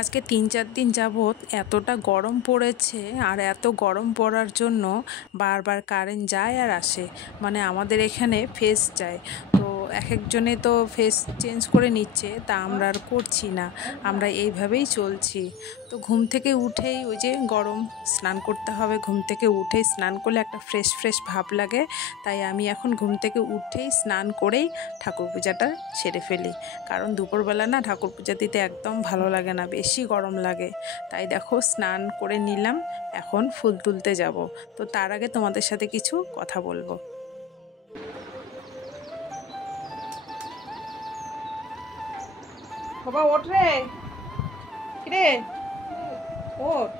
আজকে ৩-৪ দিন যাবৎ এতটা গরম পড়েছে, আর এত গরম পড়ার জন্য বারবার কারেন্ট যায় আর আসে। মানে আমাদের এখানে ফেজ যায়, তো একেকজনে তো ফেজ চেঞ্জ করে নিচ্ছে, তা আমরা আর করছি না, আমরা এইভাবেই চলছি। তো ঘুম থেকে উঠেই ওই যে গরম, স্নান করতে হবে, ঘুম থেকে উঠেই স্নান করলে একটা ফ্রেশ ফ্রেশ ভাব লাগে। তাই আমি এখন ঘুম থেকে উঠেই স্নান করেই ঠাকুর পূজাটা সেরে ফেলি, কারণ দুপুরবেলা না ঠাকুর পূজা দিতে একদম ভালো লাগে না, বেশি গরম লাগে। তাই দেখো স্নান করে নিলাম, এখন ফুল তুলতে যাব। তো তার আগে তোমাদের সাথে কিছু কথা বলবো। বাবা ওঠ রে, কিরে ওঠ,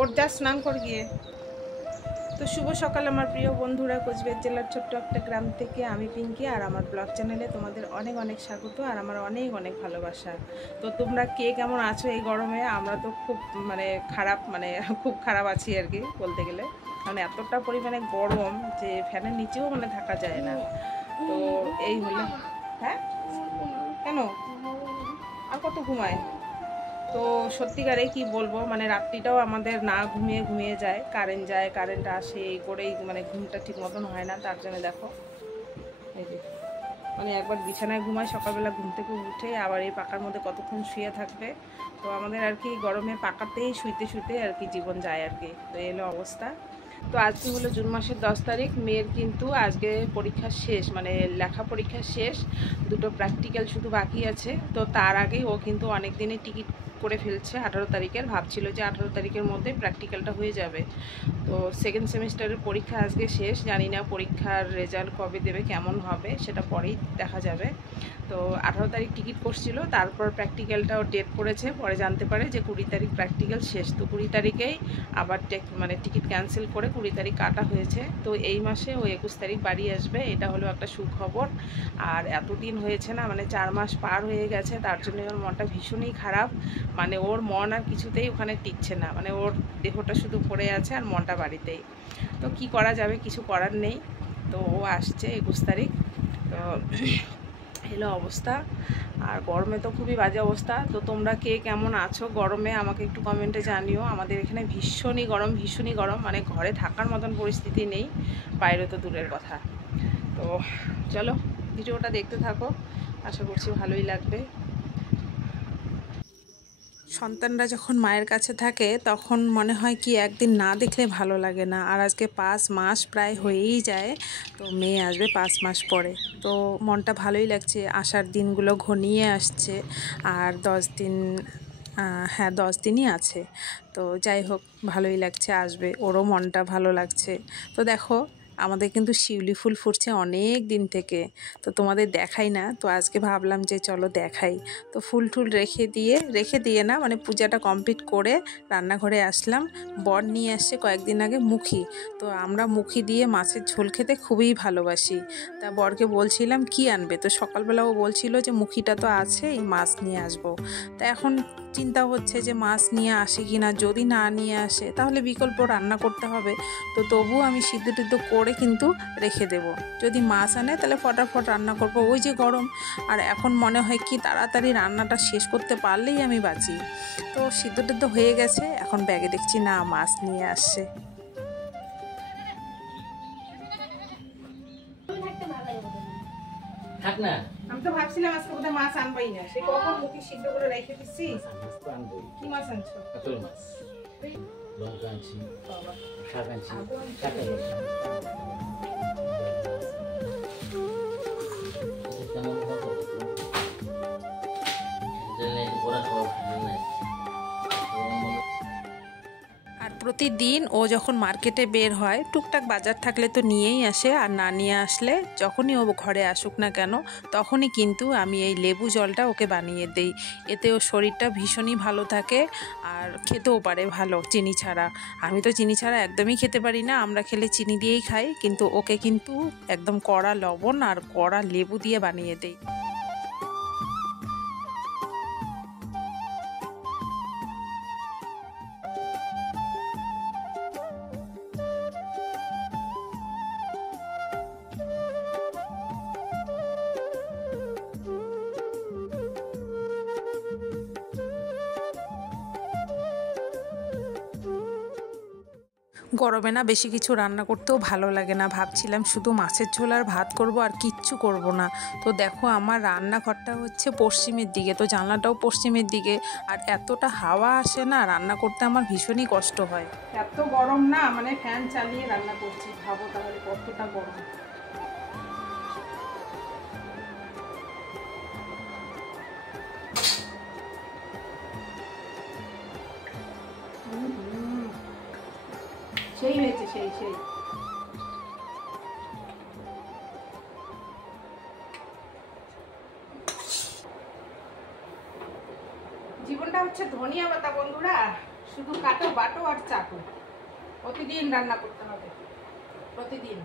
ওঠ যা স্নান কর গিয়ে। তো শুভ সকাল আমার প্রিয় বন্ধুরা, কোচবিহার জেলার ছোট্ট একটা গ্রাম থেকে আমি পিঙ্কি, আর আমার ব্লগ চ্যানেলে তোমাদের অনেক অনেক স্বাগত আর আমার অনেক অনেক ভালোবাসা। তো তোমরা কে কেমন আছো এই গরমে? আমরা তো খুব খারাপ, খুব খারাপ আছি আর কি বলতে গেলে, কারণ এতটা পরিমাণে গরম যে ফ্যানের নিচেও থাকা যায় না। তো এই হলো। হ্যাঁ কেন আর কত ঘুমায়? তো সত্যিকারে কি বলবো, রাত্রিটাও আমাদের না ঘুমিয়ে ঘুমিয়ে যায়, কারেন্ট যায় কারেন্ট আসে, এই করেই ঘুমটা ঠিক মতন হয় না। তার জন্য দেখো এই যে একবার বিছানায় ঘুমায়, সকালবেলা ঘুম থেকে উঠে আবার এই পাকার মধ্যে কতক্ষণ শুয়ে থাকবে। তো আমাদের আর কি গরমে পাকাতেই শুইতে শুইতে আর কি জীবন যায় আর কি। তো এলো অবস্থা। তো আজকে হলো জুন মাসের 10 তারিখ, মেয়ের কিন্তু আজকে পরীক্ষা শেষ, লেখা পরীক্ষা শেষ, দুটো প্র্যাকটিক্যাল শুধু বাকি আছে। তো তার আগেই ও কিন্তু অনেক দিনে টিকিট করে ফেলছে 18 তারিখের, ভাবছিল যে 18 তারিখের মধ্যে প্র্যাকটিক্যালটা হয়ে যাবে। তো সেকেন্ড সেমিস্টারের পরীক্ষা আজকে শেষ, জানি না পরীক্ষার রেজাল্ট কবে দেবে, কেমন হবে সেটা পরেই দেখা যাবে। তো 18 তারিখ টিকিট করছিল, তারপর প্র্যাকটিক্যালটাও ডেট পড়েছে, পরে জানতে পারে যে 20 তারিখ প্র্যাকটিক্যাল শেষ। তো 20 তারিখেই আবার টিকিট ক্যান্সেল করে 20 তারিখ কাটা হয়েছে। তো এই মাসে ও 21 তারিখ বাড়ি আসবে, এটা হলো একটা সুখবর। আর এতদিন হয়েছে না, 4 মাস পার হয়ে গেছে, তার জন্য ওর মনটা ভীষণই খারাপ। ওর মন আর কিছুতেই ওখানে টিকছে না, ওর দেহটা শুধু পড়ে আছে আর মনটা বাড়িতেই। তো কি করা যাবে, কিছু করার নেই। তো ও আসছে 21 তারিখ। তো এলো অবস্থা, আর গরমে তো খুবই বাজে অবস্থা। তো তোমরা কে কেমন আছো গরমে আমাকে একটু কমেন্টে জানিও। আমাদের এখানে ভীষণই গরম, ভীষণই গরম, ঘরে থাকার মতন পরিস্থিতি নেই, বাইরে তো দূরের কথা। তো চলো ভিডিওটা দেখতে থাকো, আশা করছি ভালোই লাগবে। সন্তানরা যখন মায়ের কাছে থাকে তখন মনে হয় কি একদিন না দেখলে ভালো লাগে না। আর আজকে 5 মাস প্রায় হয়েই যায়, তো মেয়ে আসবে 5 মাস পরে। তো মনটা ভালোই লাগছে, আসার দিনগুলো ঘনিয়ে আসছে। আর 10 দিন, হ্যাঁ 10 দিনই আছে। তো যাই হোক, ভালোই লাগছে, আসবে, ওরও মনটা ভালো লাগছে। তো দেখো আমাদের কিন্তু শিউলি ফুল ফুটছে অনেক দিন থেকে, তো তোমাদের দেখাই না, তো আজকে ভাবলাম যে চলো দেখাই। তো ফুল টুল রেখে দিয়ে না, পূজাটা কমপ্লিট করে রান্নাঘরে আসলাম। বর নিয়ে আসছে কয়েকদিন আগে মুখি, তো আমরা মুখি দিয়ে মাছের ঝোল খেতে খুবই ভালোবাসি। তা বরকে বলছিলাম কি আনবে, তো সকালবেলা ও বলছিল যে মুখিটা তো আছে, এই মাছ নিয়ে আসবো। তা এখন চিন্তা হচ্ছে যে মাছ নিয়ে আসে কি না, যদি না নিয়ে আসে তাহলে বিকল্প রান্না করতে হবে। তো তবুও আমি সিদ্ধ টিদ্ধ করে কিন্তু রেখে দেব, যদি মাছ আনে তাহলে ফটাফট রান্না করব। ওই যে গরম, আর এখন মনে হয় কি তাড়াতাড়ি রান্নাটা শেষ করতে পারলেই আমি বাঁচি। তো সিদ্ধ টিদ্ধ হয়ে গেছে, এখন ব্যাগে দেখছি না মাছ নিয়ে আসছে। আমি তো ভাবছিলাম আজকে বোধহয় মাছ আনবাই না, সে কখন মুখে সিদ্ধ করে রেখে দিচ্ছি। কি মাছ আনছো? মাছ, লঙ্কা আনছি, শাক আনছি, আর প্রতিদিন ও যখন মার্কেটে বের হয় টুকটাক বাজার থাকলে তো নিয়েই আসে, আর না নিয়ে আসলে যখনই ও ঘরে আসুক না কেন তখনই কিন্তু আমি এই লেবু জলটা ওকে বানিয়ে দেই। এতে ওর শরীরটা ভীষণই ভালো থাকে, আর খেতেও পারে ভালো চিনি ছাড়া। আমি তো চিনি ছাড়া একদমই খেতে পারি না, আমরা খেলে চিনি দিয়েই খাই, কিন্তু ওকে কিন্তু একদম কড়া লবণ আর কড়া লেবু দিয়ে বানিয়ে দেই। গরমে না বেশি কিছু রান্না করতেও ভালো লাগে না, ভাবছিলাম শুধু মাছের ঝোল আর ভাত করব আর কিচ্ছু করব না। তো দেখো আমার রান্নাঘরটা হচ্ছে পশ্চিমের দিকে, তো জানলাটাও পশ্চিমের দিকে, আর এতটা হাওয়া আসে না, রান্না করতে আমার ভীষণই কষ্ট হয়। এত গরম না, মানে ফ্যান চালিয়ে রান্না করছি, ভাবো তাহলে কতটা গরম। সেই হয়েছে, সেই সেই জীবনটা হচ্ছে ধনিয়া পাতা বন্ধুরা, শুধু কাটো বাটো আর চাটো, প্রতিদিন রান্না করতে হবে, প্রতিদিন।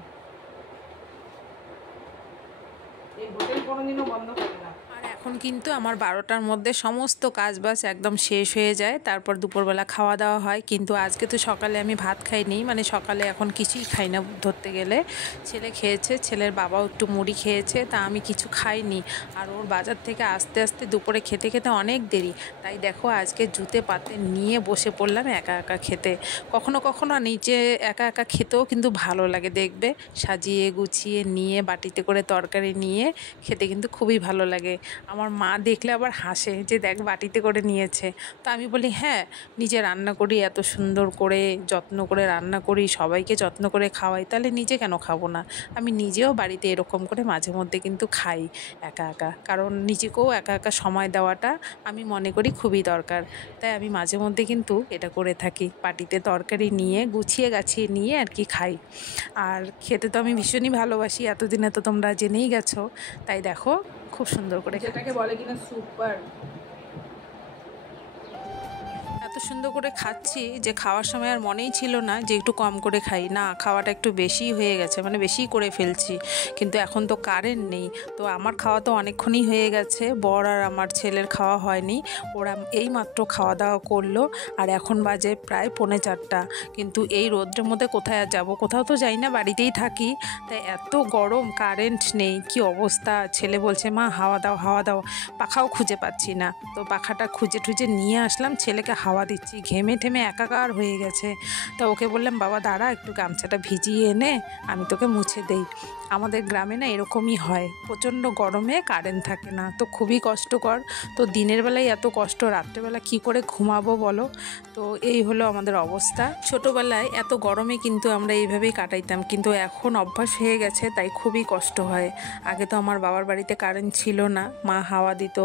এই হোটেল কোনোদিনও বন্ধ করে না। আর এখন কিন্তু আমার 12টার মধ্যে সমস্ত কাজবাজ একদম শেষ হয়ে যায়, তারপর দুপুরবেলা খাওয়া দাওয়া হয়। কিন্তু আজকে তো সকালে আমি ভাত খাইনি, মানে সকালে এখন কিছুই খাই না ধরতে গেলে। ছেলে খেয়েছে, ছেলের বাবাও একটু মুড়ি খেয়েছে, তা আমি কিছু খাইনি। আর ওর বাজার থেকে আস্তে আস্তে দুপুরে খেতে খেতে অনেক দেরি, তাই দেখো আজকে জুতে পাতে নিয়ে বসে পড়লাম একা একা খেতে। কখনো কখনো নিচে একা একা খেতেও কিন্তু ভালো লাগে, দেখবে সাজিয়ে গুছিয়ে নিয়ে বাটিতে করে তরকারি নিয়ে খেতে কিন্তু খুবই ভালো লাগে। আমার মা দেখলে আবার হাসে যে দেখ বাটিতে করে নিয়েছে। তো আমি বলি হ্যাঁ, নিজে রান্না করি, এত সুন্দর করে যত্ন করে রান্না করি, সবাইকে যত্ন করে খাওয়াই, তাহলে নিজে কেন খাবো না। আমি নিজেও বাড়িতে এরকম করে মাঝে মধ্যে কিন্তু খাই একা একা, কারণ নিজেকেও একা একা সময় দেওয়াটা আমি মনে করি খুবই দরকার। তাই আমি মাঝে মধ্যে কিন্তু এটা করে থাকি, বাটিতে তরকারি নিয়ে গুছিয়ে গাছিয়ে নিয়ে আর কি খাই। আর খেতে তো আমি ভীষণই ভালোবাসি, এতদিনে তো তোমরা জেনেই গেছো। তাই দেখো খুব সুন্দর করে, যেটাকে বলে কিনা সুপার। এত সুন্দর করে খাচ্ছি যে খাওয়ার সময় আর মনেই ছিল না যে একটু কম করে খাই, না খাওয়াটা একটু বেশি হয়ে গেছে, মানে বেশি করে ফেলছি। কিন্তু এখন তো কারেন্ট নেই, তো আমার খাওয়া তো অনেকক্ষণই হয়ে গেছে, বর আর আমার ছেলের খাওয়া হয়নি। ওরা এই মাত্র খাওয়া দাওয়া করলো, আর এখন বাজে প্রায় 3:45। কিন্তু এই রোদ্রের মধ্যে কোথায় আর যাবো, কোথাও তো যাই না, বাড়িতেই থাকি। তাই এত গরম, কারেন্ট নেই, কি অবস্থা। ছেলে বলছে মা হাওয়া দাও হাওয়া দাও, পাখাও খুঁজে পাচ্ছি না। তো পাখাটা খুঁজে টুজে নিয়ে আসলাম, ছেলেকে হাওয়া দিচ্ছি, ঘেমে ঠেমে একাকার হয়ে গেছে। তা ওকে বললাম বাবা দাঁড়া, একটু গামছাটা ভিজিয়ে এনে আমি তোকে মুছে দেই। আমাদের গ্রামে না এরকমই হয়, প্রচণ্ড গরমে কারেন্ট থাকে না, তো খুবই কষ্টকর। তো দিনের বেলায় এত কষ্ট, রাত্রেবেলা কি করে ঘুমাবো বলো। তো এই হলো আমাদের অবস্থা। ছোটোবেলায় এত গরমে কিন্তু আমরা এইভাবেই কাটাইতাম, কিন্তু এখন অভ্যাস হয়ে গেছে, তাই খুবই কষ্ট হয়। আগে তো আমার বাবার বাড়িতে কারেন্ট ছিল না, মা হাওয়া দিত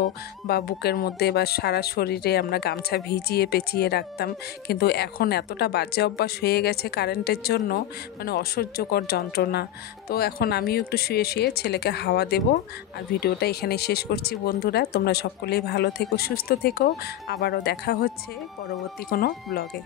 বা বুকের মধ্যে বা সারা শরীরে আমরা গামছা ভিজিয়ে পেঁচিয়ে রাখতাম। কিন্তু এখন এতটা বাজে অভ্যাস হয়ে গেছে কারেন্টের জন্য, মানে অসহ্যকর যন্ত্রণা। তো এখন আমিও একটু শুয়ে শুয়ে ছেলেকে হাওয়া দেব। আর ভিডিওটা এখানে শেষ করছি বন্ধুরা, তোমরা সকলেই ভালো থেকো, সুস্থ থেকো। আবারও দেখা হচ্ছে পরবর্তী কোনো ব্লগে।